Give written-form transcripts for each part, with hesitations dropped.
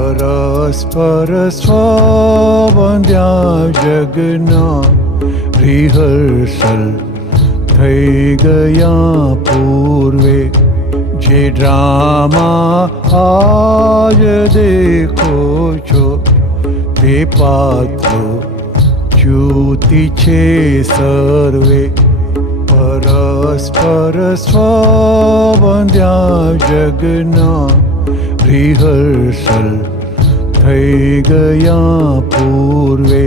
પરસ્પર સ્વબંધ્યા જગના રિહર્સલ થઈ ગયા પૂર્વે. જે ડ્રામા આજ દેખો છો તે પાત્રો જ્યોતિ છે સર્વે. પરસ્પર સ્વબંધ્યા જગના રિહર્સલ થઈ ગયા પૂર્વે.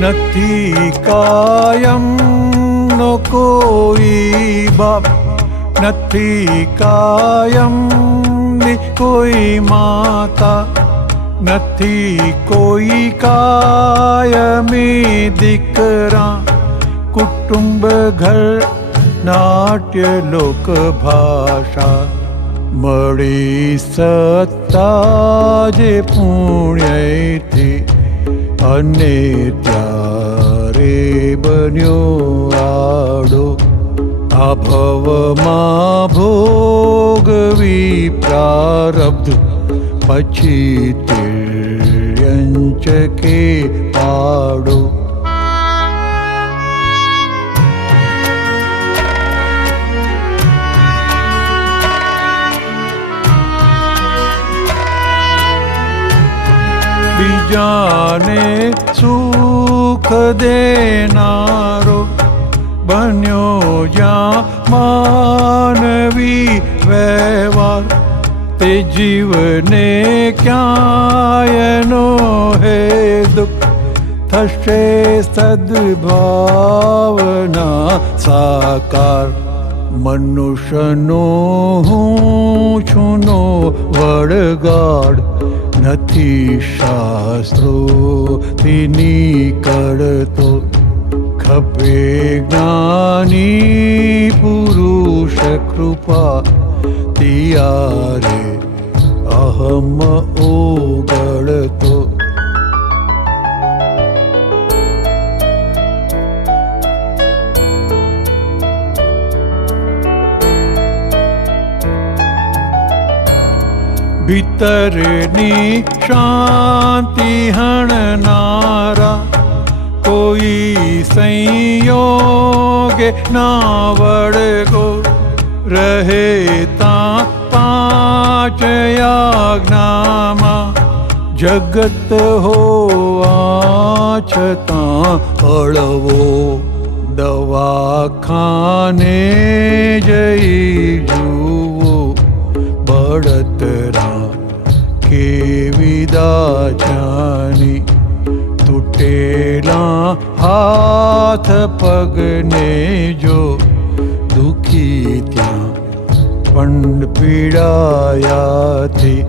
નથી કાયમ નો કોઈ બાપ, નથી કાયમ ની કોઈ માતા, નથી કોઈ કાયમી દીકરા. કુટુંબ ઘર નાટ્ય લોક ભાષા મળી સત્તા જે પુણ્યથી અને ત્યારે બન્યો આડો. આ ભવમાં ભોગવી પ્રારબ્ધ પછી તિર્યંચકે પાડો. બીજાને સુખ દેનારો બન્યો જ્યાં માનવી વ્યવહાર. તે જીવને ક્યાંયનો હે દુઃખ થશે સદભાવના સાકાર. મનુષ્યનો હું છું નો વડગાડ નથી શાસ્ત્રોથી નીકળતો. ખપે જ્ઞાની પુરુષ કૃપા તિયારે અહમ ઓગળતો. ભીતરની શાંતિ હણનારા કોઈ સંયોગે ના વળગો. રહે તાં પાંચ આજ્ઞામાં જગત હોવા છતાં હળવો. દવાખાને જઈ જુઓ બળતરા કેવી દાજાની. તૂટેલા હાથ પગને જો દુખી ત્યાં પણ પીડાયાથી.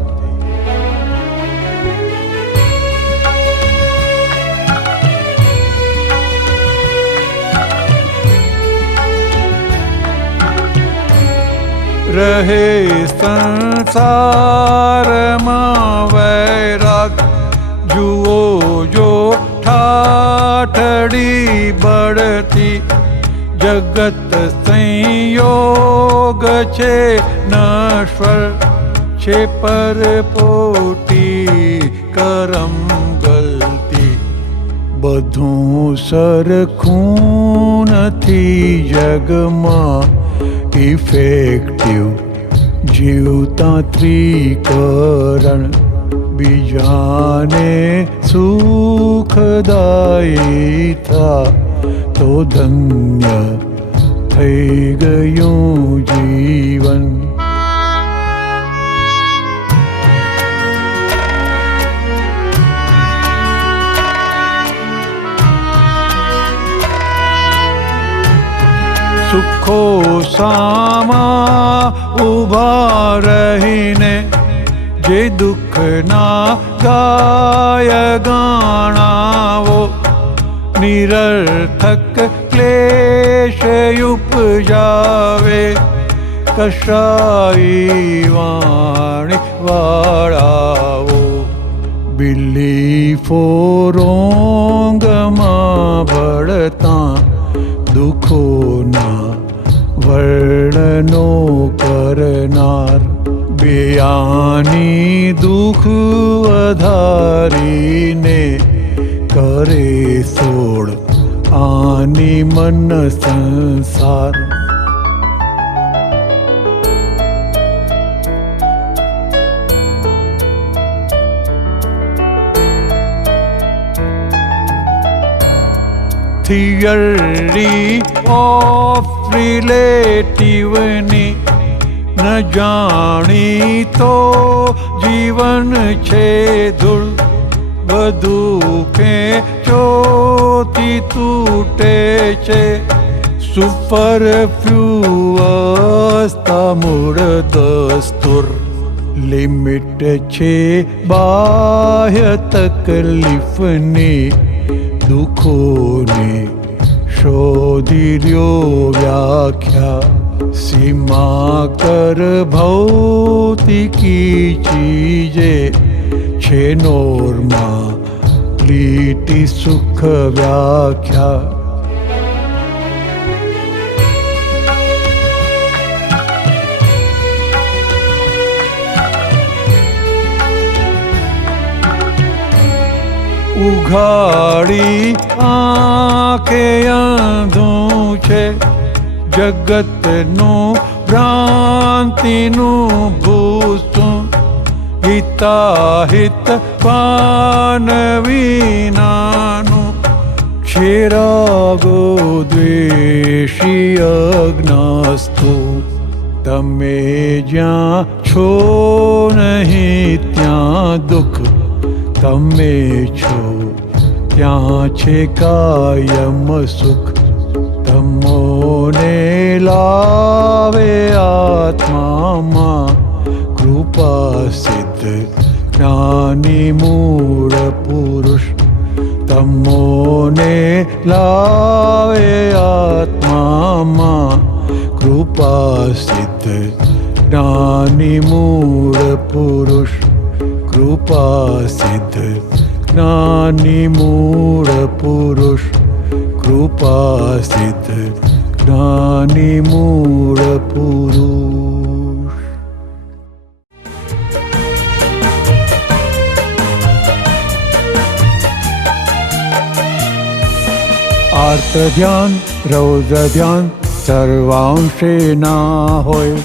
રહે સંસારમાં વૈરાગ જુઓ જો ઠાઠડી બળતી. જગત સંયોગ છે નશ્વર છે પરપોટી કરમ ગલતી. બધું સરખું નથી જગમાં ઇફેક્ટિવ જીવતા ત્રિકરણ. બીજાને સુખદાયી થા તો ધન્ય થઈ ગયું જીવન. સુખો સામા ઉભા રહીને જે દુઃખના ગાય ગાણાવો. નિરર્થક ક્લેશ ઉપજાવે કશાઈ વાણી વાળાવો. બિલ્લી ફોરોંગમાં ભળતા દુઃખોના વર્ણનો કરનાર, બેયાની દુઃખ વધારીને કરે સોળ આની મન સંસાર. થિયરી ઓફ રિલેટિવની ન જાણી તો જીવન છે ધૂળ, બધું ખેંચોથી તૂટે છે. સુપરફ્યુઅસતા મૂળ દસ્તુર, લિમિટ છે બાહ્ય તકલીફની, દુઃખોને શોધી લ્યો વ્યાખ્યા. સીમા કર ભૌતિકી ચીજે છે નોરમાં લીટી સુખ વ્યાખ્યા. ઉઘાડી આંખે આંધું છે જગતનું ભ્રાંતિનું ભૂસું, હિતાહિત પાન વિનાનું ક્ષીરાગો દ્વેષી અજ્ઞાસ્તુ. તમે જ્યાં છો નહીં ત્યાં દુઃખ, તમે છો ત્યાં છે કાયમ સુખ. તમોને લાવે આત્મામાં કૃપા સિદ્ધ જ્ઞાની મૂળ પુરુષ. તમોને લાવે આત્મામાં કૃપા સિદ્ધ જ્ઞાની મૂળ પુરુષ. કૃપા સિદ્ધ જ્ઞાની મૂળ પુરુષ. કૃપા સિદ્ધ જ્ઞાની મૂળ પુરુષ. આર્ત ધ્યાન રૌદ્ર ધ્યાન સર્વાંશે ના હોય.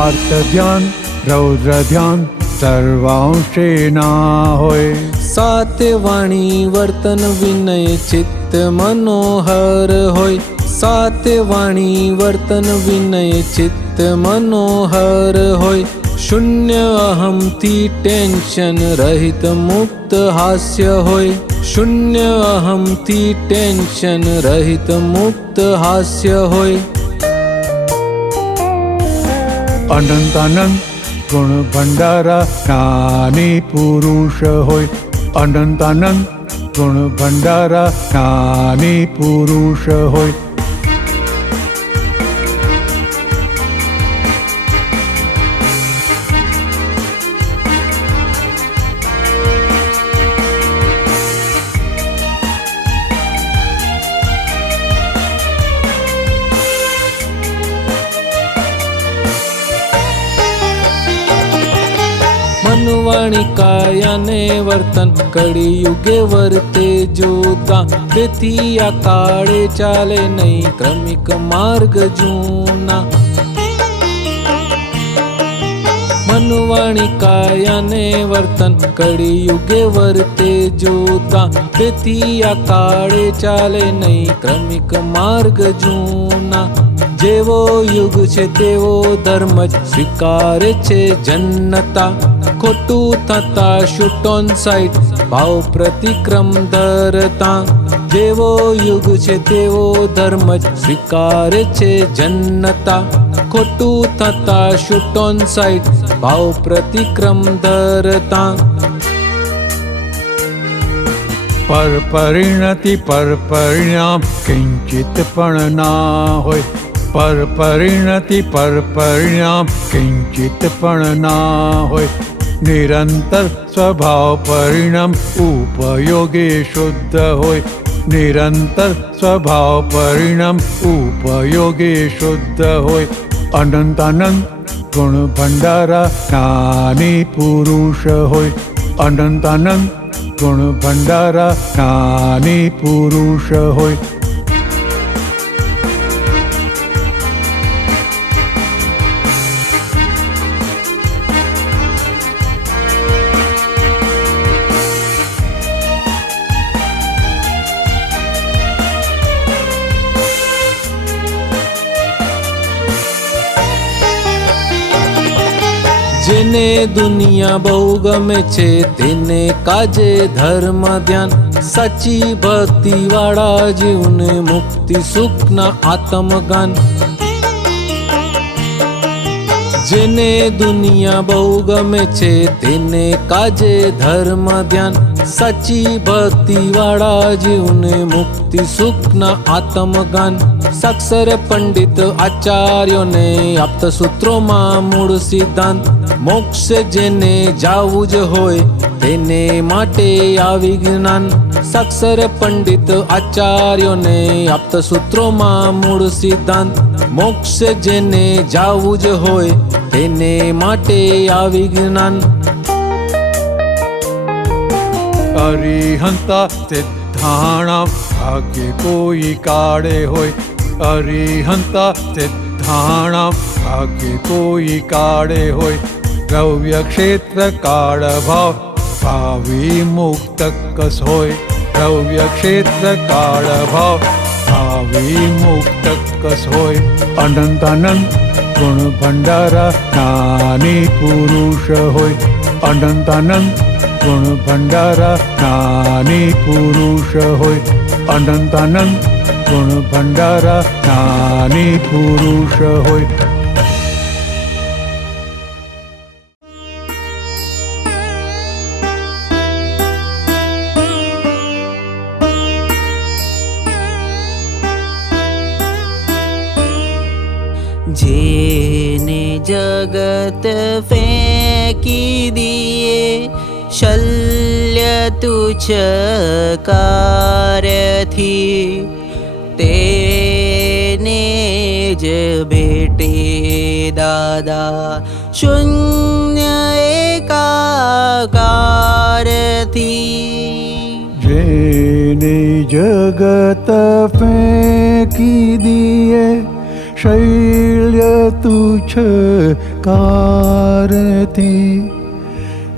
આર્ત ધ્યાન રૌદ્ર ધ્યાન સર્વાંશે ના હોય. સાત્યવાણી વર્તન વિનય ચિત્ત મનોહર હોય. સાત્યવાણી વર્તન વિનય ચિત્ત મનોહર હોય. શૂન્ય અહમથી ટેન્શન રહિત મુક્ત હાસ્ય હોય. શૂન્ય અહમથી ટેન્શન રહિત મુક્ત હાસ્ય હોય. અનંત અનંત ગુણ ભંડારા જ્ઞાની પુરુષ હોય. અનંત અનંત ગુણ ભંડારા જ્ઞાની પુરુષ હોય. મનવાણી કાયાને વર્તન કળિયુગે વર્તે જોતા, તેથી આ કાળે ચાલે નહીં ક્રમિક માર્ગ જૂના. મનવાણી કાયાને વર્તન કળિયુગે વર્તે જોતા, તેથી આ કાળે ચાલે નહીં ક્રમિક માર્ગ જૂના. જેવો યુગ છે તેવો ધર્મ જ સ્વીકારે છે જન્નતા. ખોટું થતા શૂટ ઓન સાઇટ ભાવ પ્રતિક્રમ ધરતા. જેવો યુગ છે તેવો ધર્મ જ સ્વીકારે છે જન્નતા. ખોટું થતા શૂટ ઓન સાઇટ ભાવ પ્રતિક્રમ ધરતા. પર પરિણતિ પર પરિણામ કિંચિત પણ ના હોય. પર પરિણતિ પર પરિણામ કિંચિત પણ ના હોય. નિરંતર સ્વભાવ પરિણામ ઉપયોગી શુદ્ધ હોય. નિરંતર સ્વભાવ પરિણામ ઉપયોગી શુદ્ધ હોય. અનંત અનંત ગુણ ભંડારા જ્ઞાની પુરુષ હોય. અનંત અનંત ગુણ ભંડારા જ્ઞાની પુરુષ હોય. જેને દુનિયા બહુ ગમે છે તેને કાજે ધર્મ ધ્યાન. સાચી ભક્તિ વાળા જીવને મુક્તિ સુખના આત્મગાન. જેને દુનિયા બહુ ગમે છે તેને કાજે ધર્મ ધ્યાન. સાચી ભક્તિ વાળા જીવને મુક્તિ સુખના આત્મગાન. સાક્ષર પંડિત આચાર્યોને આપત સૂત્રોમાં મૂળ સિદ્ધાંત. મોક્ષ જેને જાવું જ હોય તેને માટે આવી જ્ઞાન. સાક્ષર પંડિત આચાર્યોને આપત સૂત્રોમાં મૂળ સિદ્ધાંત. મોક્ષ જેને જાવું જ હોય તેને માટે આવી જ્ઞાન. અરિહંતા સિદ્ધાણામ ભાગ્ય કોઈ કાળે હોય. અરિહંતા સિદ્ધાણામ ભાગ્ય કોઈ કાળે હોય. દ્રવ્ય ક્ષેત્ર કાળ ભાવ ભાવી મુક્ત કસ હોય. દ્રવ્ય ક્ષેત્ર કાળ ભાવ ભાવી મુક્ત કસ હોય. અનંત અનંત ગુણ ભંડારા જ્ઞાની પુરુષ હોય. અનંત અનંત ગુણ ભંડારા જ્ઞાની પુરુષ હોય. અનંત અનંત ગુણ ભંડારા જ્ઞાની પુરુષ હોય. જેને જગત ફેંકી દિયે શલ્ય તુચ્છ કાર્યથી તેને જ ભેટે દાદા શૂન્ય એકાકારથી. જેને જગત ફેંકી દિયે શૈલ્ય તુચ્છ કારથી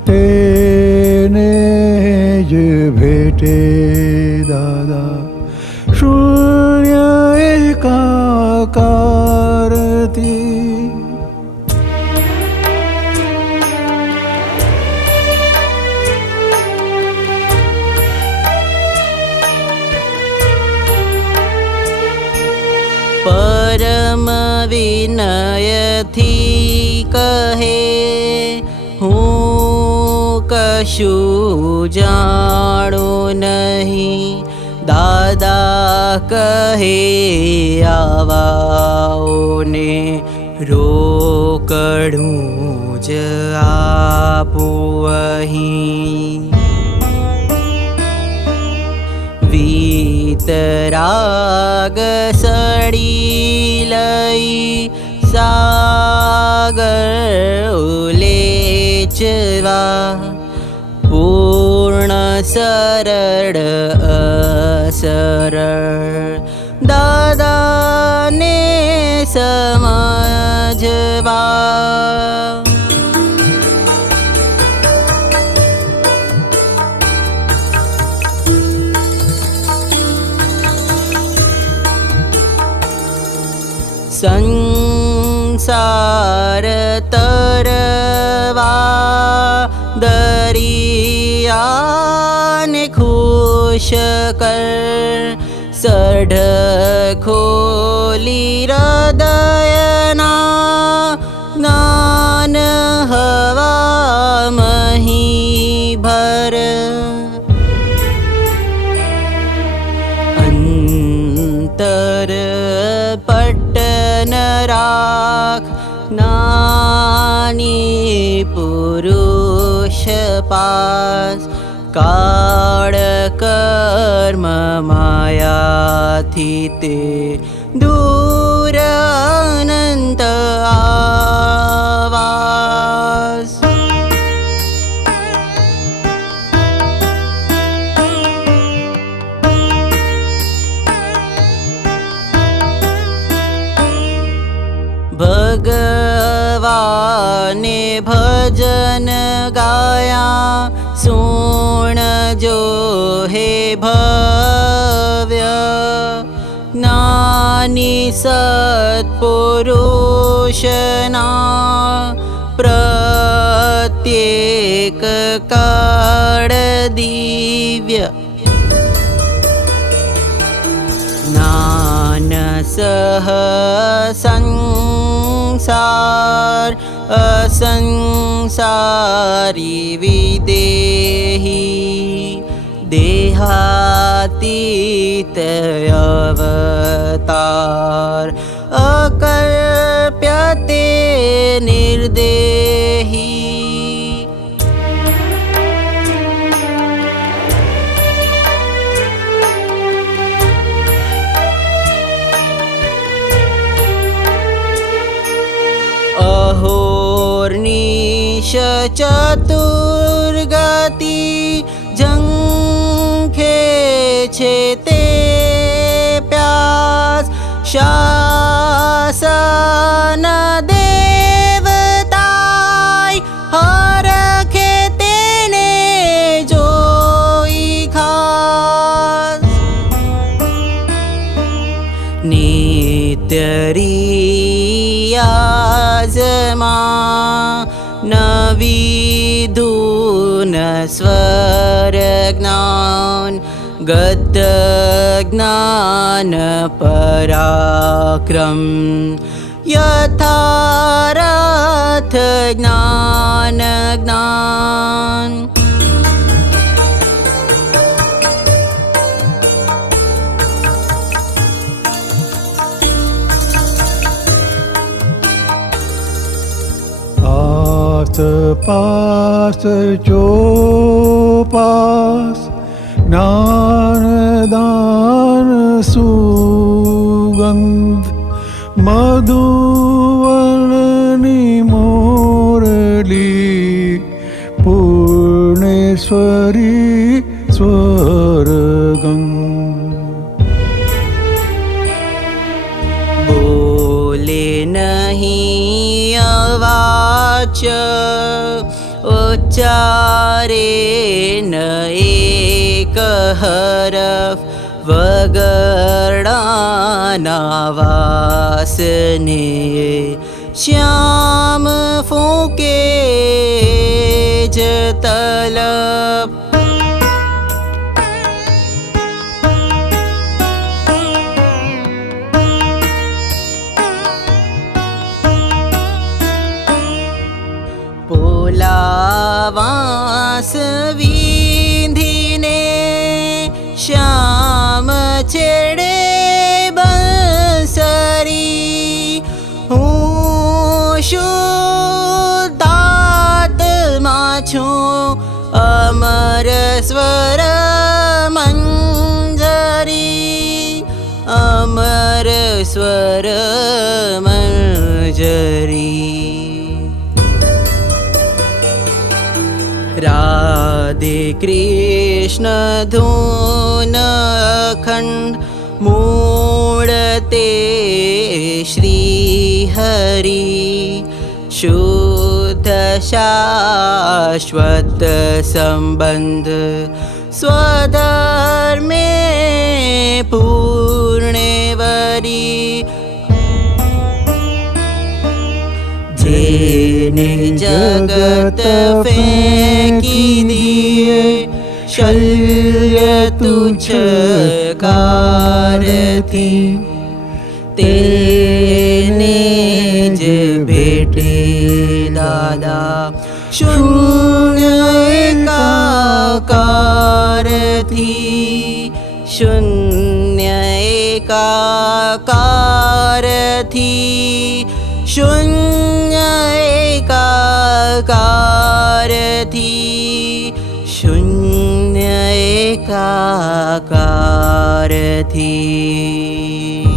તેને જ ભેટે દાદા શૂન્ય એકાકારથી. પરમ વિનયથી કહે હું કશું જાણું નહીં. દાદા કહે આવાઓને રોકડું જ આપું અહીં. વીતરાગ સડી લઈ સાગર ઉલેચવા પૂર્ણ સરળ અસરળ દાદાને સમજવા. સંસાર તરવા દરિયાને ખુશ કર. સઢ ખોલી હૃદયના જ્ઞાન હવા મહી ભર. અંતર પટન રાખ જ્ઞાની પુરુષ પાસ કાળ કર્મ માયાથી તે દૂર અનંત આવાસ ભગવાને ભજન ગાયા સુણજો હે ભવ્ય જ્ઞાની સત્પુરુષના પ્રત્યેક કાળ દિવ્ય જ્ઞાન સંસાર અસંસારી વિદેહી દેહાતીત અવતાર અકલ્પ્યતે નિર્દેહી અહોર્નિશ ચતુર્ગતિ ઝંખે છે તે પ્યાસ શાસન દેવતાય હરખે તેને જોઈ ખાસ નિત્ય રિયાઝમાં નવીધૂન સ્વર જ્ઞાન ગત જ્ઞાન પરાક્રમ યથારથ જ્ઞાન જ્ઞાન પાસ ચોપાસ જ્ઞાન દાન સુગંધ મધુવનની મોરલી પૂર્ણેશ્વરી સ્વર્ગમ બોલે નહીં અવાચ ઉચ્ચારે ન એક હરફ વગડાના વાસને શ્યામ ફૂંકે જ તલપ પોલાવાસ વિંધીને શ્યામ છેડે બંસરી હું શુદ્ધાત્મા છું અમર સ્વર મંજરી અમર સ્વર મંજરી રાધે કૃષ્ણ ધૂન અખંડ મૂળતે શ્રી હરિ શુદ્ધ શાશ્વત સંબંધ સ્વધર્મે પૂર્ણેવરી જેને જગત ફેંકી દિયે શલ્ય તુચ્છ કારથી તેને જ ભેટે દાદા શૂન્ય એકાકારથી શૂન્ય એકાકારથી શૂન્ય એકાકારથી એકાકારથી.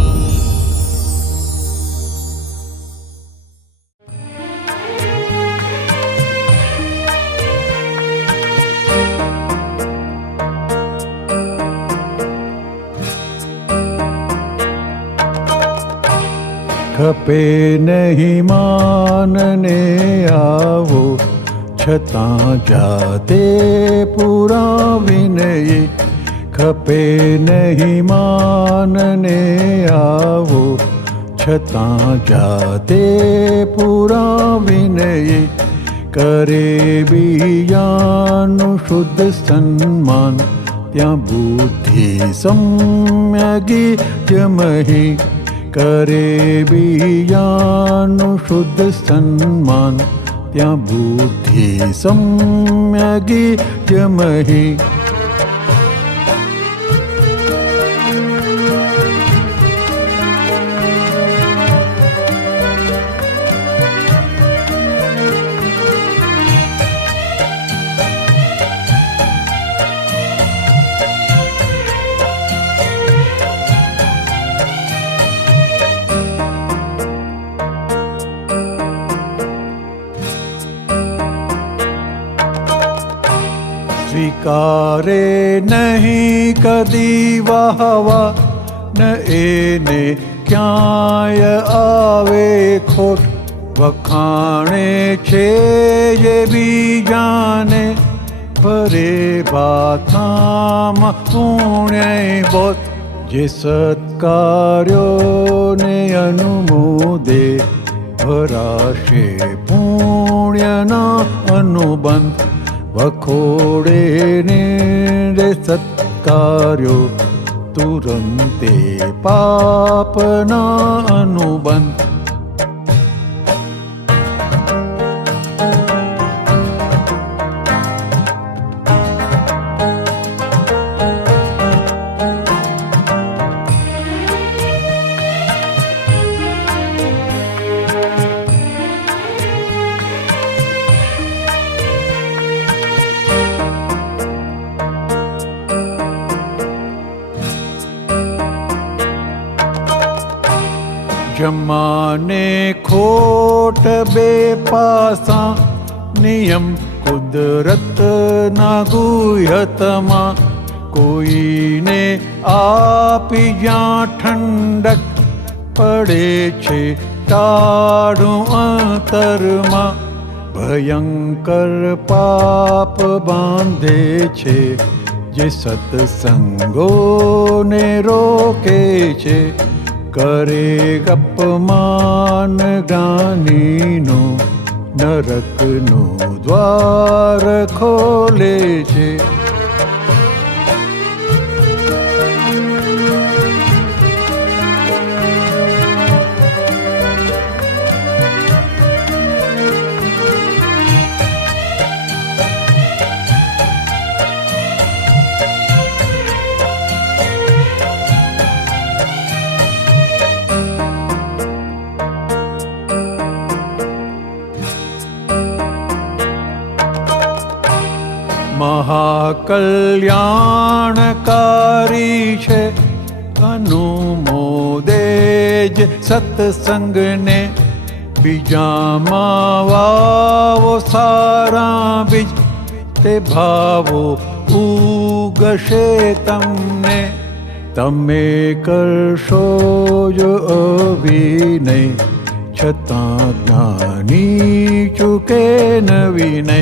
ખપે નહીં માનને આવો, છતાં જાતે પુરાવીને. ખપે નહીં માનને આવો, છતાં જાતે પુરાવીને. કરે બીજાનું શુદ્ધ સન્માન, ત્યાં બુદ્ધિ સમ્યગી જમહી. કરે બીજાનું શુદ્ધ સન્માન, ત્યાં બુદ્ધિ સમ્યગી જમહી. સ્વીકારે નહીં કદી વાહવા, ન એને ક્યાંય આવે ખોટ. વખાણે છે જે બીજાને, ભરે બાથામાં પુણ્ય બોત. જે સત્કાર્યોને અનુમોદે, ભરાશે પુણ્યના અનુબંધ. વખોડે ને સત્કાર્યો, તુરંતે પાપના અનુબંધ. જમાને ખોટ બે પાસા, નિયમ કુદરતના ગુહ્યતમાં. કોઈને આપી જ્યાં ઠંડક, પડે છે ટાઢું અંતરમાં. ભયંકર પાપ બાંધે છે, જે સત્સંગોને રોકે છે. કરે અપમાન જ્ઞાનીનો, નરકનું દ્વાર ખોલે છે. મહાકલ્યાણકારી છે, અનુમોદે જ સત્સંગને. બીજામાં વાવો સારા બીજ, તે ભાવો ઉગશે તમને. તમે કરશો જો અવિનય, છતાં જ્ઞાની ચૂકે ન વિનય.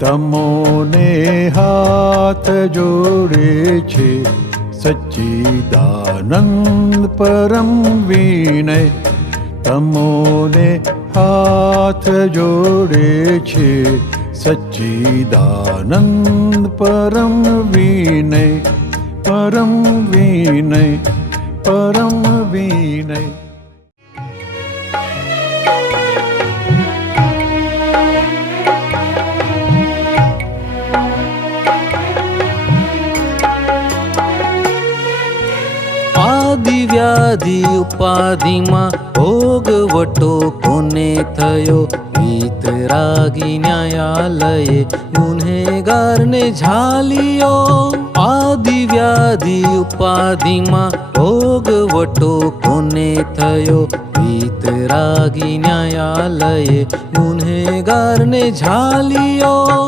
તમોને હાથ જોડે છે, સચ્ચિદાનંદ પરમ વિનય. તમોને હાથ જોડે છે, સચ્ચિદાનંદ પરમ વિનય. પરમ વિનય, પરમ વિનય. વ્યાધિ ઉપાધિમાં ભોગવટો કોને થયો? વીતરાગી ન્યાયાલયે ગુનેગારને ઝાલ્યો. આ બધી ઉપાધિમાં ભોગવટો કોને થયો? વીતરાગી ન્યાયાલયે ગુનેગારને ઝાલ્યો.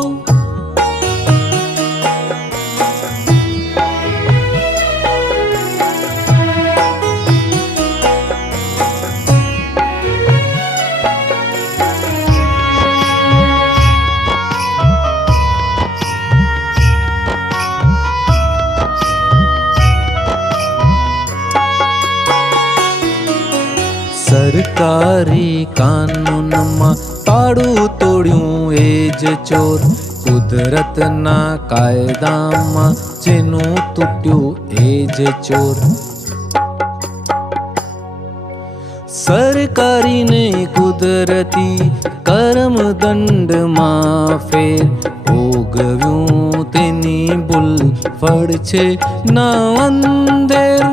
સરકારી કાનૂનમાં તાળું તોડ્યું એ જ ચોર. કુદરતના કાયદામાં જેનું તૂટ્યું એ જ ચોર. સરકારીને કુદરતી કર્મદંડમાં ફેર. ભોગવ્યું તેની ભૂલ ફળ છે ના અંધેર.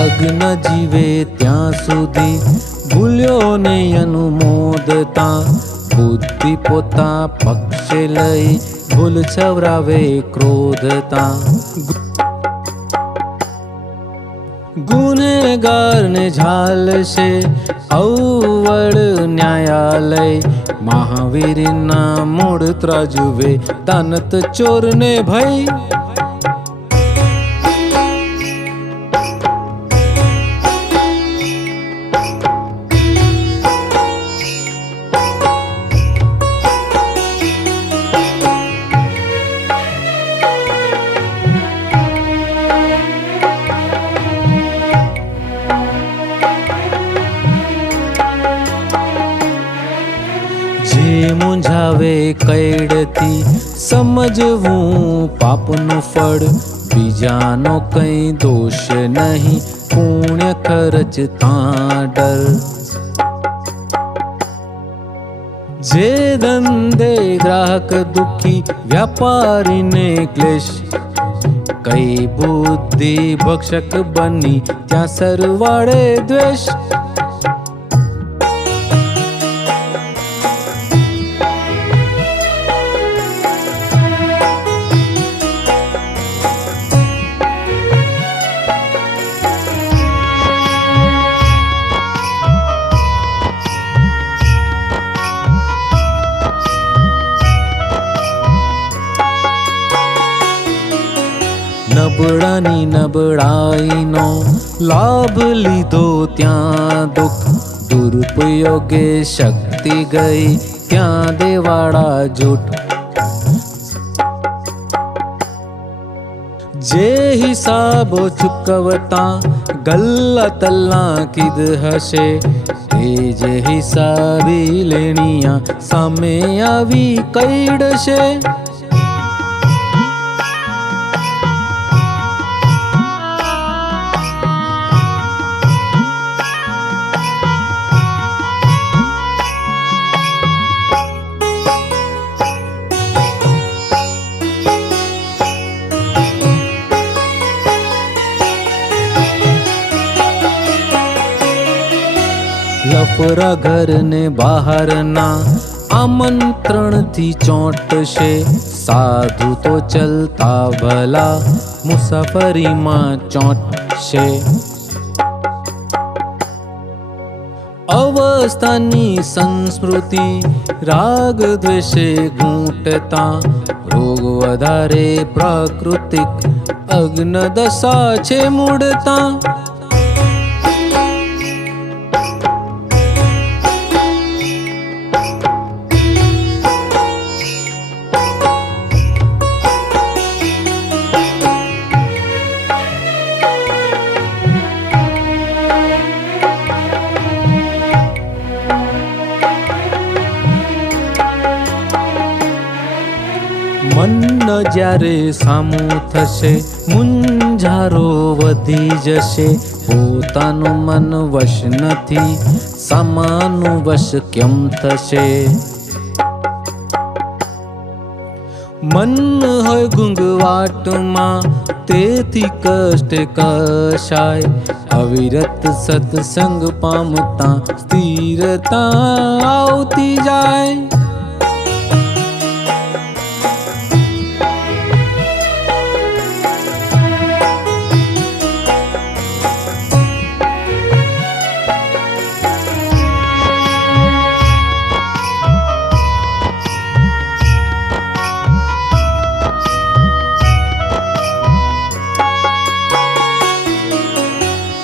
અગ્ન જીવે ત્યાં સુધી ભૂલ્યો ને અનુમોદતા. બુદ્ધિ પોતા પક્ષે લઈ ભૂલ છવરાવે ક્રોધતા. ગુનેગારને ઝાલશે અવળ ન્યાયાલય. મહાવીરના મૂળ ત્રાજવે દાનત ચોરને ભય. જે મૂંઝાવે કૈડથી સમજવું પાપનું ફળ. બીજાનો કંઈ દોષ નહીં પુણ્ય ખર્ચતા ડર. જે ધંધે ગ્રાહક દુઃખી વ્યાપારીને ક્લેશ. કઈ બુદ્ધિ ભક્ષક બની ત્યાં સરવાળે દ્વેષ. નબળાની નબળાઈનો લાભ લીધો ત્યાં દુઃખ. દુરુપયોગે શક્તિ ગઈ ત્યાં દેવાળા જૂઠ. જે હિસાબો ચૂકવતા ગલ્લા તલ્લા કીધ હશે. તે જે હિસાબી લેણિયા સામે આવી કઈડશે. લફરા ઘરને બહારના આમંત્રણથી ચોંટશે. સાધુ તો ચલતા ભલા મુસાફરીમાં ચોંટશે. અવસ્થાની સંસ્મૃતિ રાગ દ્વેષે ઘૂંટતા. રોગ વધારે પ્રાકૃતિક અગ્ન દશા છે મૂળતા. મન જ્યારે સામું થશે મૂંઝારો વધી જશે પોતાનું મન વશ નથી સામાનું વશ કેમ થશે મન હોય ગુંગવાટમાં તેથી કષ્ટ કશાય અવિરત સત્સંગ પામતા સ્થિરતા આવતી જાય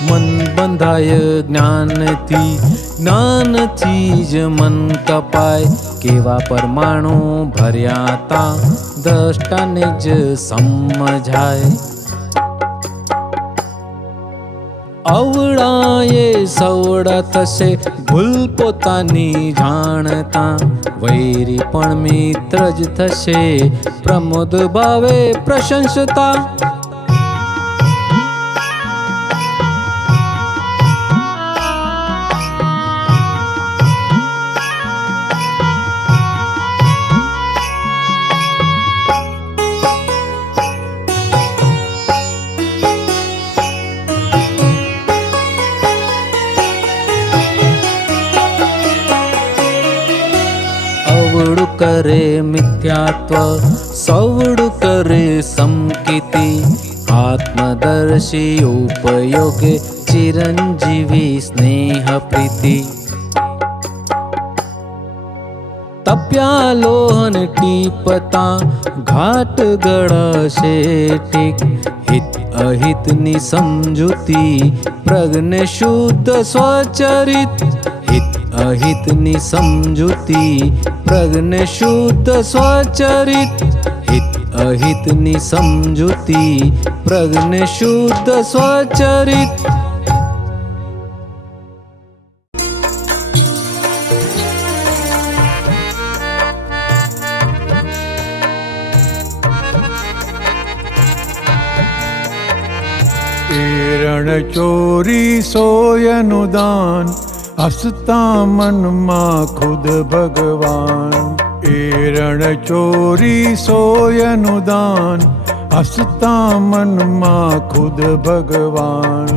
મન બંધાય જ્ઞાનથી જ્ઞાનથી જ મન કપાય કેવા પરમાણુ ભર્યા તા દ્રષ્ટાને જ સમજાય અવળાએ સવડા થશે ભૂલ પોતાની જાણતા વૈરી પણ મિત્ર જ થશે પ્રમોદ ભાવે પ્રશંસતા સવડું કરે મિથ્યાત્વ સવડું કરે સમકીતિ આત્મદર્શી ઉપયોગે ચિરંજીવી સ્નેહ પ્રીતિ તપ્યા લોહન ટીપતા ઘાટ ગળશે ટીક હિત અહિતની સમજૂતી પ્રજ્ઞ શુદ્ધ સ્વચરિત હિત અહિતની સમજૂતી પ્રજ્ઞ શુદ્ધ સ્વચરિત હિત અહિતની સમજૂતી પ્રજ્ઞ શુદ્ધ સ્વચરિત રણ ચોરી સોયનું દાન હસતા મનમાં ખુદ ભગવાન એ રણ ચોરી સોયનું દાન હસતા મનમાં ખુદ ભગવાન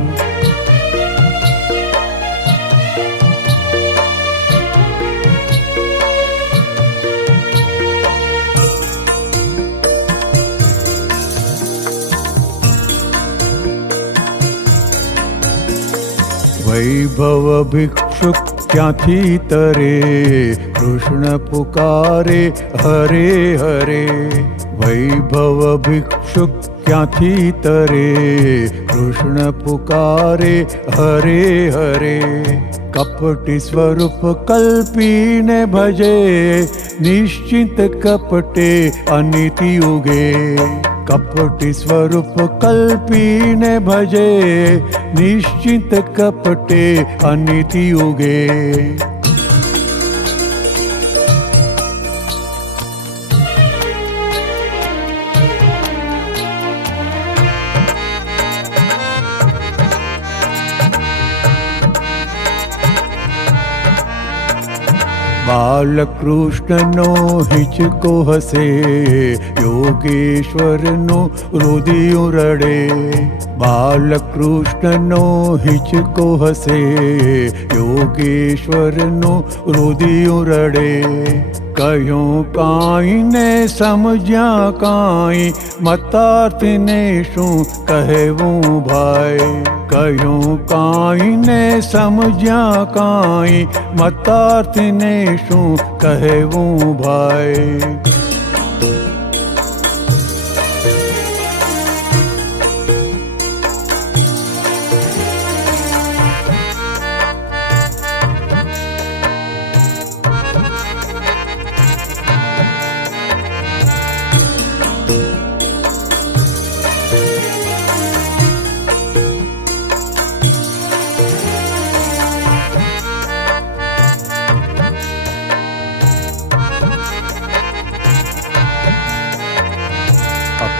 વૈભવ ભિક્ષુક ક્યાંથી તરે કૃષ્ણ પુકારે હરે હરે વૈભવ ભિક્ષુક ક્યાંથી તરે કૃષ્ણ પુકારે હરે હરે કપટી સ્વરૂપ કલ્પીને ભજે નિશ્ચિત કપટે અનિતિ ઉગે કપટી સ્વરૂપ કલ્પીને ભજે નિશ્ચિત કપટે અનિતિ ઉગે બાલકૃષ્ણનો હિચકો હસે યોગેશ્વરનો રુદિયું રડે બાલકૃષ્ણનો હિચકો હસે યોગેશ્વરનો રુદિયું રડે કહ્યું કાંઈ ને સમજ્યા કાંઈ મતાર્થને શું કહેવું ભાઈ કહ્યું કાંઈ ને સમજ્યા કાંઈ મતાર્થને શું કહેવું ભાઈ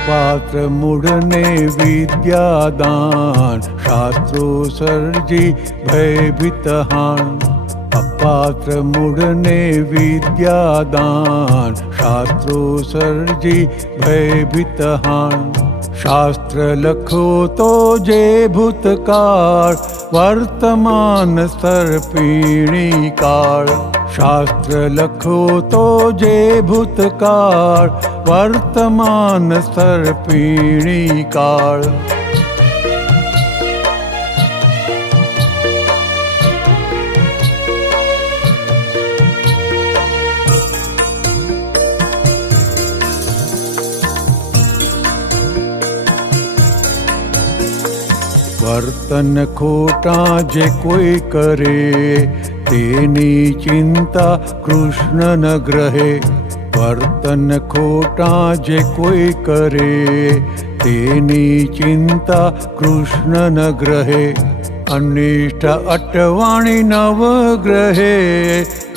અપાત્ર મૂઢને વિદ્યાદાન, શાસ્ત્રો સર્જી ભયભીત હાણ. અપાત્ર મૂઢને વિદ્યાદાન, શાસ્ત્રો સર્જી ભયભીત હાણ. શાસ્ત્ર લખો તો જે ભૂતકાળ, વર્તમાન સર્પિણી કાળ. શાસ્ત્ર લખો તો જે ભૂતકાળ, વર્તમાન સર્પિણી કાળ. વર્તન ખોટા જે કોઈ કરે, તેની ચિંતા કૃષ્ણ ન ગ્રહે. વર્તન ખોટા જે કોઈ કરે, તેની ચિંતા કૃષ્ણ ન ગ્રહે. અનિષ્ટ અટવાણી નવગ્રહે,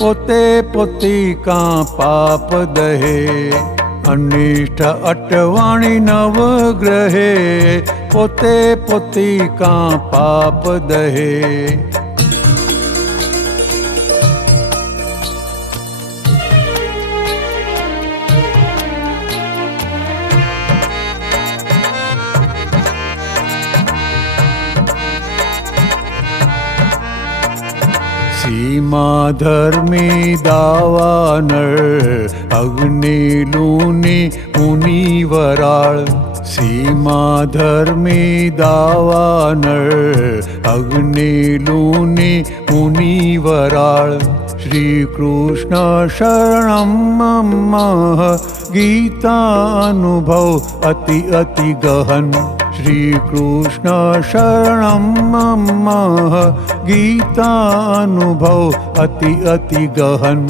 પોતે પોતિકા પાપ દહે. અનિષ્ટ અટવાણી નવગ્રહે, પોતે પોતિકા પાપ દહે. સીમા ધર્મી દાવાનળ, અગ્નિ લૂની મુનિ વરાળ. સીમા ધર્મી દાવાનળ, અગ્નિ લૂની મુનિ વરાળ. શ્રી કૃષ્ણ શરણમ મમ, ગીતા અનુભવ અતિ અતિ ગહન. શ્રી કૃષ્ણ શરણમ મમ, ગીતા અનુભવ અતિ અતિ ગહન.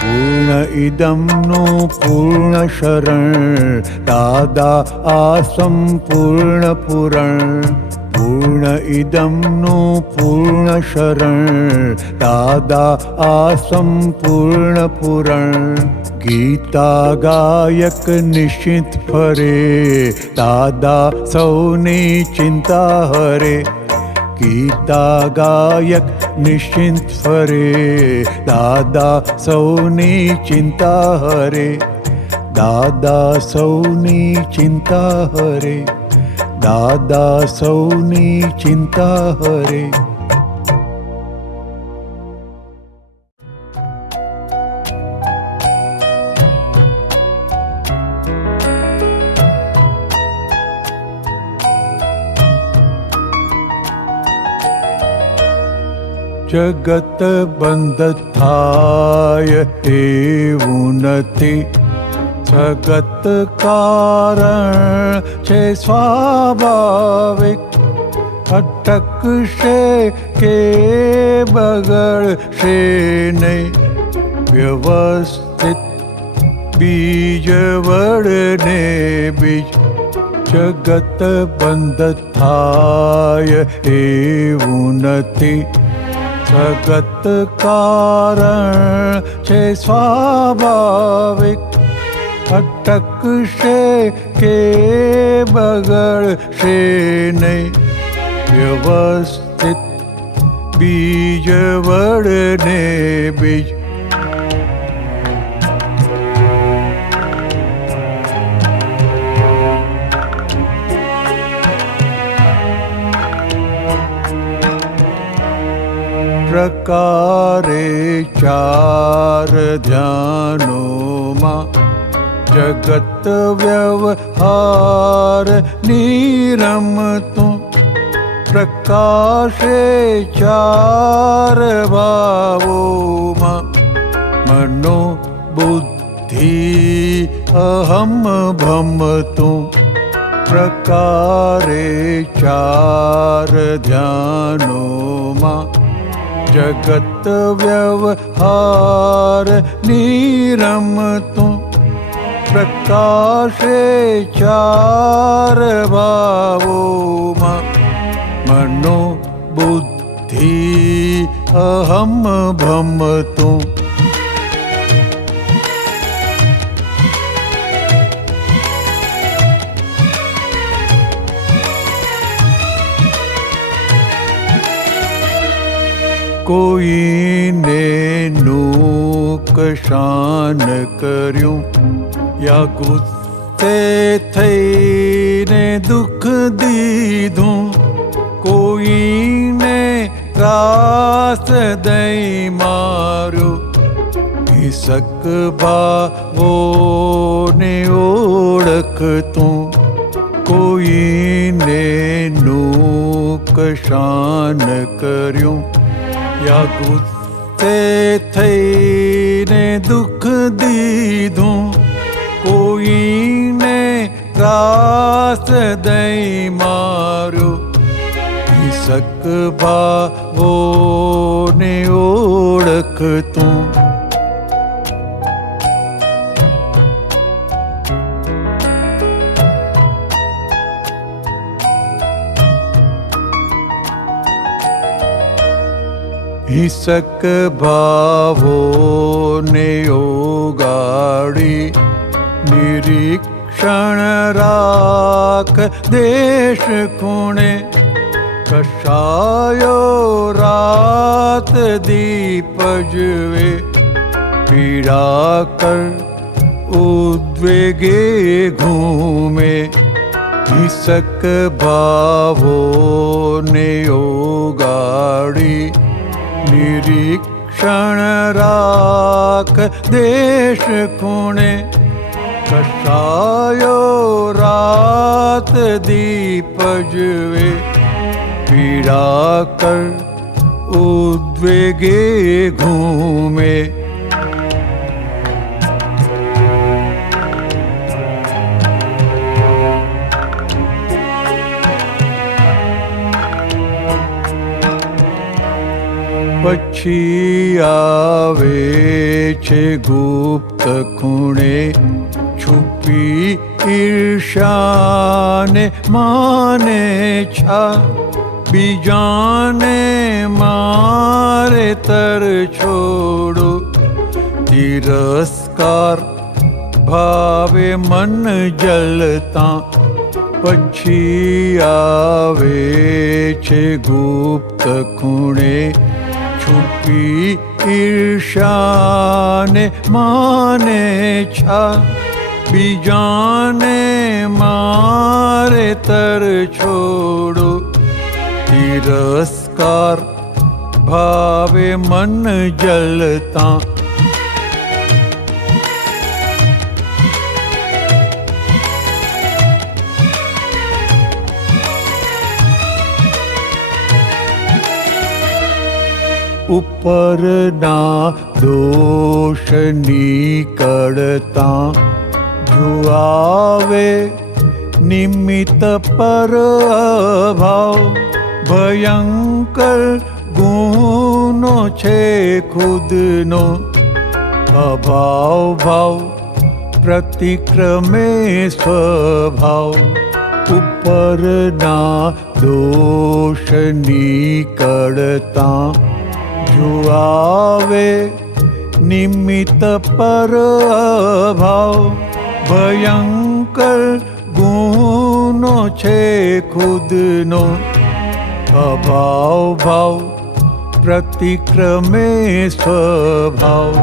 પૂર્ણ ઇદમનું પૂર્ણ શરણ, દાદા આ સંપૂર્ણ પુરણ. પૂર્ણ ઇદમનું પૂર્ણ શરણ, દાદા આ સંપૂર્ણ પુરણ. ગીતા ગાયક નિશ્ચિત ફરે, દાદા સૌની ચિંતા હરે. ગીતા ગાયક નિશ્ચિંત ફરે, દાદા સૌની ચિંતા હરે. દાદા સૌની ચિંતા હરે, દાદા સૌની ચિંતા હરે. જગત બંધ થાય એવું નથી, જગત કારણ છે સ્વાભાવિક. અટકશે કે બગડશે નહીં, વ્યવસ્થિત બીજ વડને બીજ. જગત બંધ થાય એવું નથી, જગત કારણ છે સ્વાભાવિક. અટકશે કે બગડશે નહીં, વ્યવસ્થિત બીજ વડને બીજ. પ્રકારે ચાર ધ્યાનોમાં, જગત વ્યવહાર નિરમતું. પ્રકાશે ચાર ભાવોમાં, મનો બુદ્ધિ ભમતું પ્રકારે ચાર ધ્યાનોમાં જગત વ્યવહાર નિરમતું પ્રકાશે ચાર ભાવોમાં મનો બુદ્ધિ અહમ ભમતું કોઈને નુકસાન કર્યું યા ગુસ્સે થઈને દુઃખ દીધું કોઈને ત્રાસ દઈ માર્યો હિસક ભાવોને ઓળખતું કોઈને નુકસાન કર્યું યા ગુસ્સે થઈને દુઃખ દીધું કોઈને ત્રાસ દઈ માર્યો હિસક ભાવોને ઓળખતું હિસક ભાવોને ઓગાળી નિરીક્ષણ રાખ દેશ ખૂણે કશાયો રાત દીપ જવે પીડા કર ઉદ્વેગે ઘૂમે હિસક ભાવોને ઓગાળી નિરીક્ષણ રાખ દેશ ખૂણે કશાયો રાત દીપ જવે પીડા કર ઉદ્વેગે ઘૂમે પછી આવે છે ગુપ્ત ખૂણે છુપી ઈર્ષાને માને છા બીજાને મારે તર છોડો તિરસ્કાર ભાવે મન જલતા પછી આવે છે ગુપ્ત ખૂણે છુપી ઈર્ષાને માને છા બીજાને મારે તર છોડો તિરસ્કાર ભાવે મન જલતા ઉપરના દોષ નીકળતા જો આવે નિમિત્ત પર અભાવ ભયંકર ગુનો છે ખુદનો અભાવ ભાવ પ્રતિક્રમે સ્વભાવ ઉપરના દોષ નીકળતા જો આવે નિમિત્ત પર અભાવ ભયંકર ગુનો છે ખુદનો અભાવ ભાવ પ્રતિક્રમે સ્વભાવ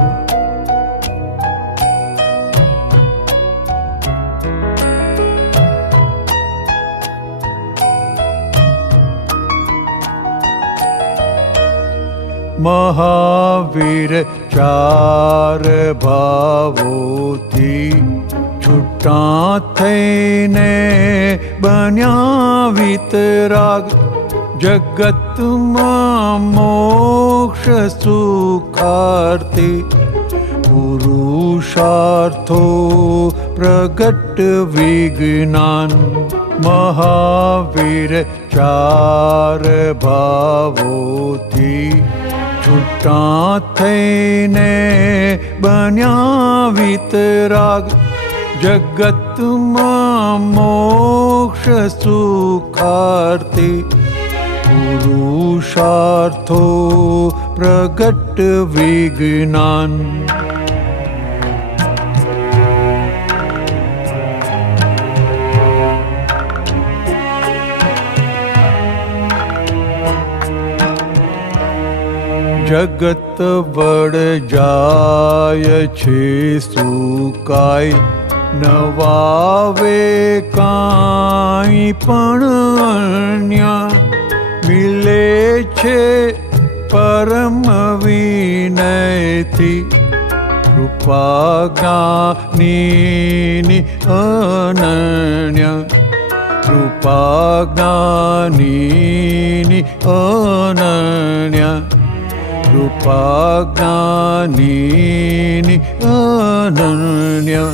મહાવીર ચાર ભાવોથી છૂટા થઈને બન્યા વિતરાગ જગતમાં મોક્ષ સુખાર્થી પુરુષાર્થો પ્રગટ પ્રગટ વિજ્ઞાન મહાવીર ચાર ભાવોથી છૂટા થઈને બન્યા વિતરાગ જગતમાં મોક્ષ સુખાર્થી પુરુષાર્થો પ્રગટ વિજ્ઞાન જગત વડ જાય છે સુકાય નવાવે કાંઈ પણ અન્ય મિલે છે પરમ વિનયથી કૃપા જ્ઞાનીની અનન્ય કૃપા જ્ઞાનીની અનન્ય કૃપા જ્ઞાનીની અનન્ય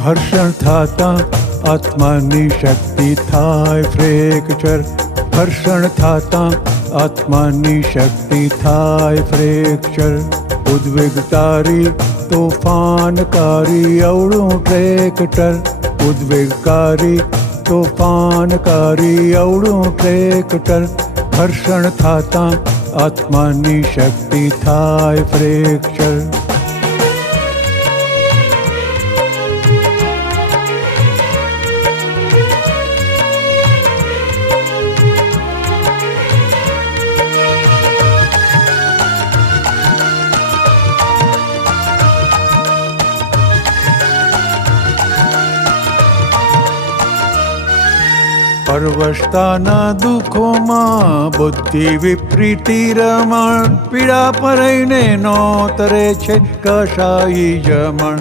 હર્ષણ થતા આત્માની શક્તિ થાય ફ્રેક્ચર હર્ષણ થતા આત્માની શક્તિ થાય ફ્રેક્ચર ઉદ્વેગકારી તોફાનકારી અવળું ટ્રેક્ટર ઉદ્વેગકારી તોફાનકારી અવળું ટ્રેક્ટર હર્ષણ થતા આત્માની શક્તિ થાય ફ્રેક્ચર પરવશતાના દુઃખોમાં બુદ્ધિ વિપરીતિ રમણ પીડા પરઈને નોતરે છે કશાઈ જમણ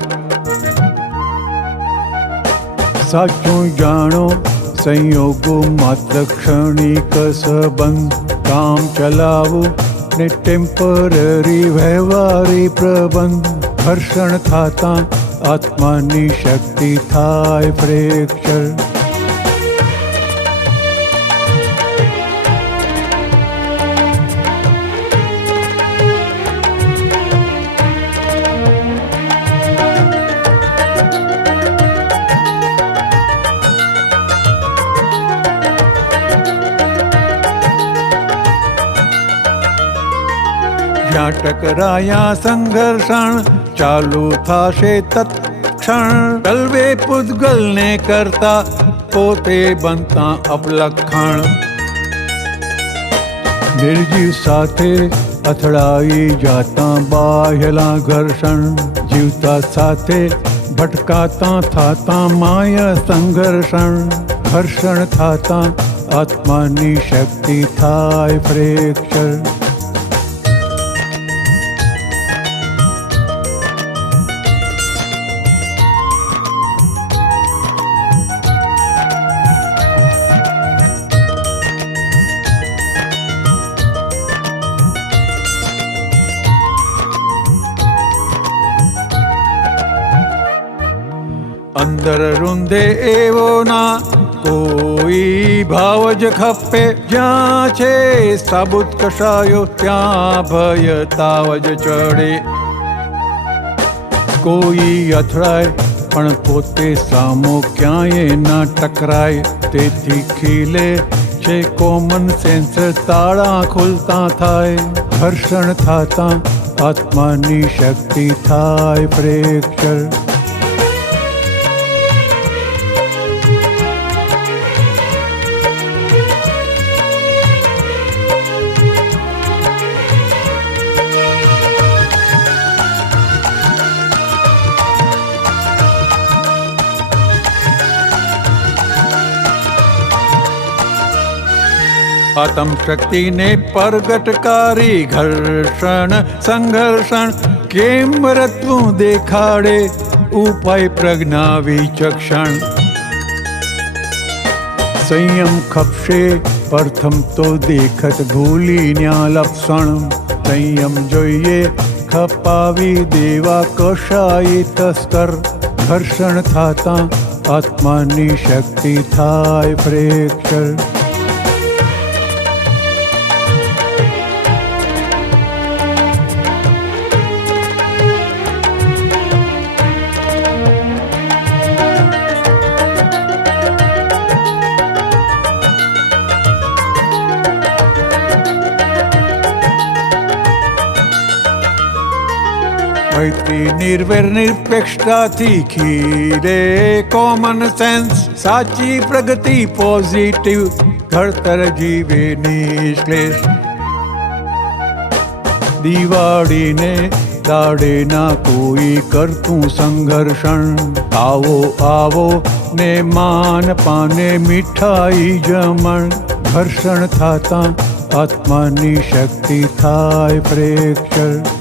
સાચું જાણો સંયોગો માત્ર ક્ષણિક સંબંધ કામ ચલાવું ને ટેમ્પરરી વ્યવહારી પ્રબંધ હર્ષણ થતા આત્માની શક્તિ થાય ફ્રેક્ચર જ્યાં ટકરાયા સંઘર્ષણ ચાલુ થશે તત્ક્ષણ કલ્વે પૂતગલને કરતા પોતે બનતા અપલક્ષણ નિર્જીવ સાથે અથડાઈ જાતા બાહ્યલા ઘર્ષણ જીવતા સાથે ભટકાતા થાતા માય સંઘર્ષણ હર્ષણ થાતા આત્માની શક્તિ થાય ફ્રેક્ચર અંદર રૂંધે એવો ના કોઈ ભાવ જ ખપે જ્યાં છે સાબુત કશાયો ત્યાં ભય તાવ જ ચડે કોઈ અથડાય પણ પોતે સામો ક્યાંય ના ટકરાય તેથી ખીલે છે કોમન સેન્સ તાળા ખુલતા થાય હર્ષણ થતા આત્માની શક્તિ થાય ફ્રેક્ચર આત્મ શક્તિને પ્રગટકારી ઘર્ષણ સંઘર્ષણ કેમ રત્વું દેખાડે उपाय प्रज्ञा विचक्षण संयम खपशे प्रथम तो देखत भूली न्या लक्षण संयम जोइए खपावी देवा कशाई तस्कर घर्षण थाता आत्मानी शक्ति थाय फ्रेक्चर मैत्री निर्वैर निरपेक्षता थी खीरे कॉमन सेंस साची प्रगति पॉजिटिव घड़तर जीवे निश्लेष दिवाड़ी ने दाड़े ना कोई करतू संघर्षण आवो आवो ने मान पाने मिठाई जमण घर्षण थाता आत्मानी शक्ति थाय फ्रेक्चर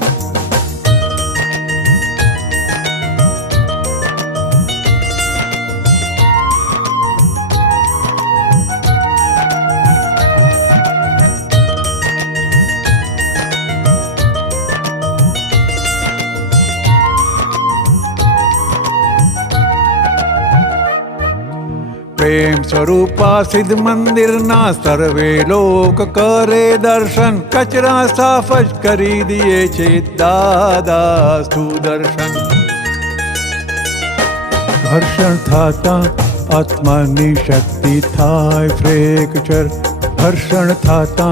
प्रेम स्वरूपा सिद्ध मंदिर ना सर्वे लोक करे दर्शन कचरा साफ ज करी दिए छे दादा सुदर्शन घर्षण थाता आत्मानी शक्ति थाय फ्रेक्चर घर्षण थाता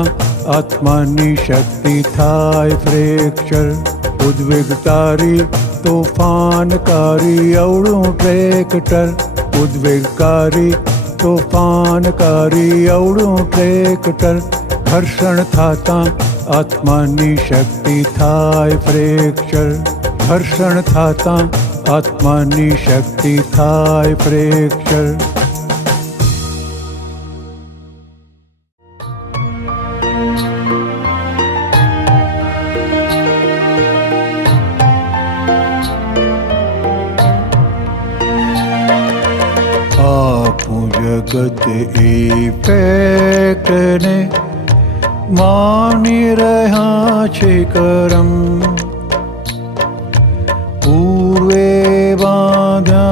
आत्मानी शक्ति थाय फ्रेक्चर उद्वेगकारी तूफानकारी अवळू ट्रेक्टर उद्वेगकारी तूफानकारी अवळू ट्रेक्टर घर्षण थाता आत्मानी शक्ति थाय फ्रेक्चर घर्षण थाता आत्मानी शक्ति थाय फ्रेक्चर जगत इफेक्ट ने मानी रहा छे करम पूर्वे बांधा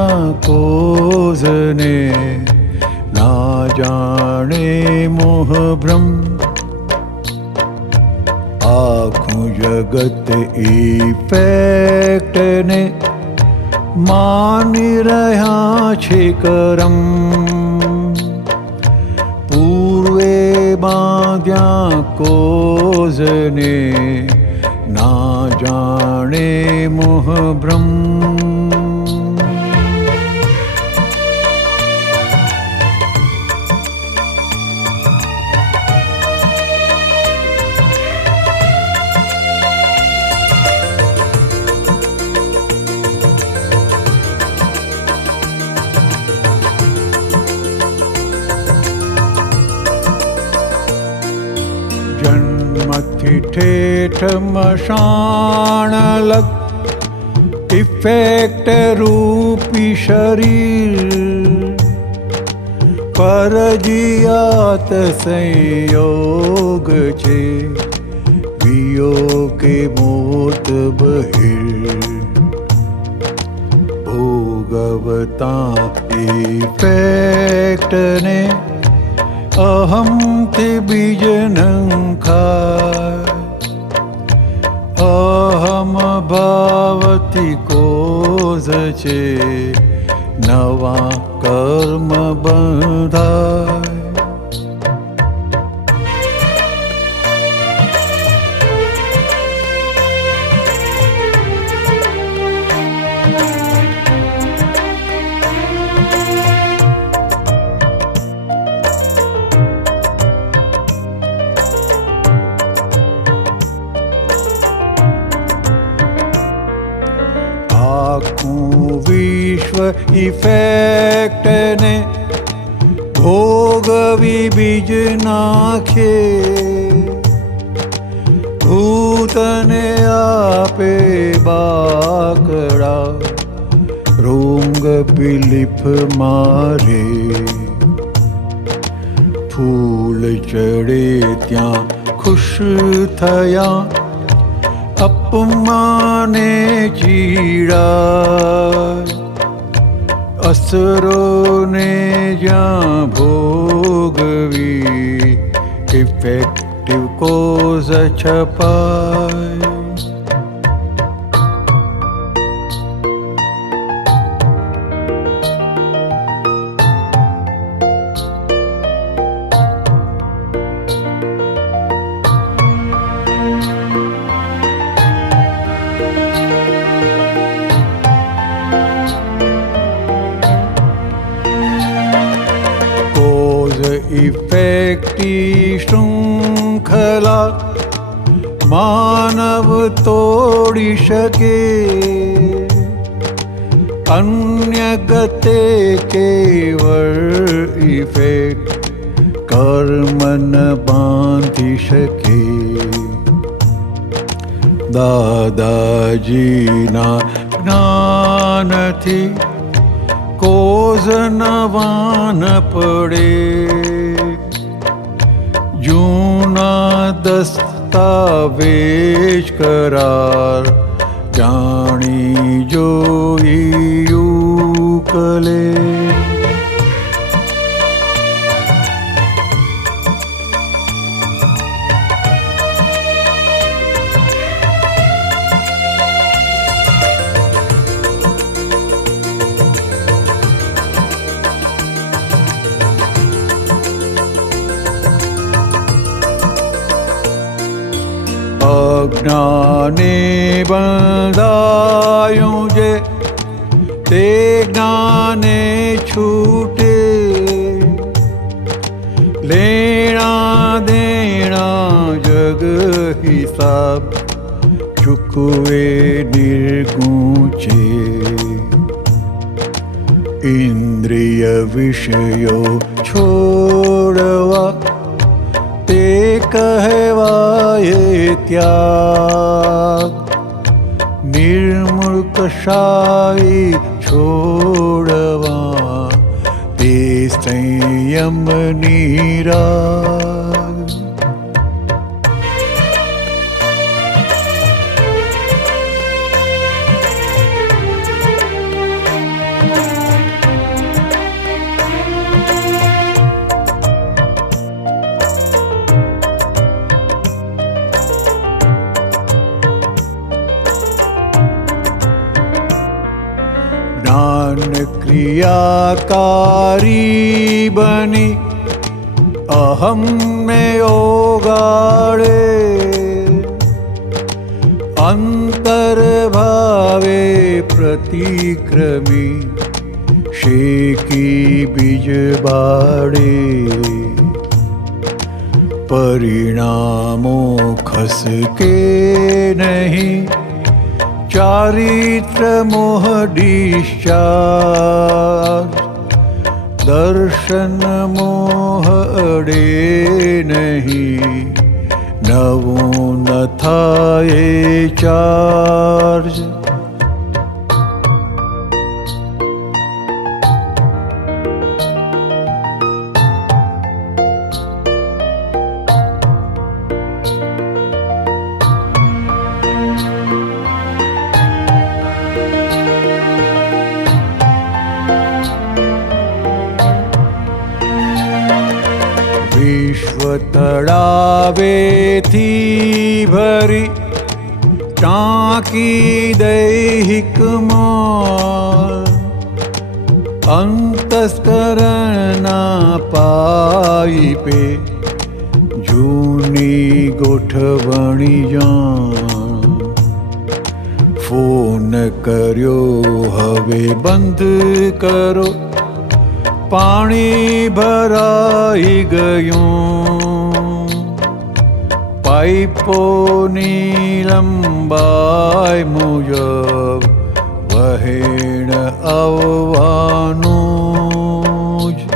कोज ने ना जाने मोह भ्रम आखूं जगत इफेक्ट ने मानी रहा छे करम पूर्वे बांध्या कोज ने ना जाने मोह भ्रम जन्मथी ठेठ मशाण लग इफेक्ट रूपी शरीर परजियात संयोग छे वियोगे मोत बहिर भोगवता इफेक्ट ने अहम ते बीज नंखाय अहम भावती कोज छे नवा कर्म बंधाय आखूं विश्व इफेक्ट ने भोगवी बीज नाखे भूतने आपे बाकड़ा बिलिफ मारे फूल चढ़े त्या खुश थया अपमाने चीड़ा असरो ने ज्या भोगवी इफेक्टिव कोज छपाय इफेक्टी श्रृंखला मानव तोड़ी शके अन्य गते केवल इफेक्ट कर्मन बांधी शके दादाजीना ज्ञान थी कोज नवान पड़े जूना दस्तावेज करार जानी जोई यूकले अज्ञाने बंधायों जे ते ज्ञाने छूटे लेना देना जग हिसाब चुकवे निर्गुचे इंद्रिय विषयो छोड़वा ते कहवाये त्याग निर्मूल कषाई छोड़वा ते संयम निराग क्रियाकारी बनी अहम में ओगाड़े अंतर भावे प्रतिक्रमी शेकी बीज बाड़े परिणामों खस के नहीं चारित्र मोह डिस्चार्ज दर्शन मोह अड़े नहीं नवों न थाए चार्ज तड़ावे थी भरी टाकी दैहिक माल अंतस्करण पाई पे जूनी गोठवणी जान फोन कर्यो हवे बंद करो पानी भराई गयूं पाइपोनी लंबाई मुजब वहेण आववानुं ज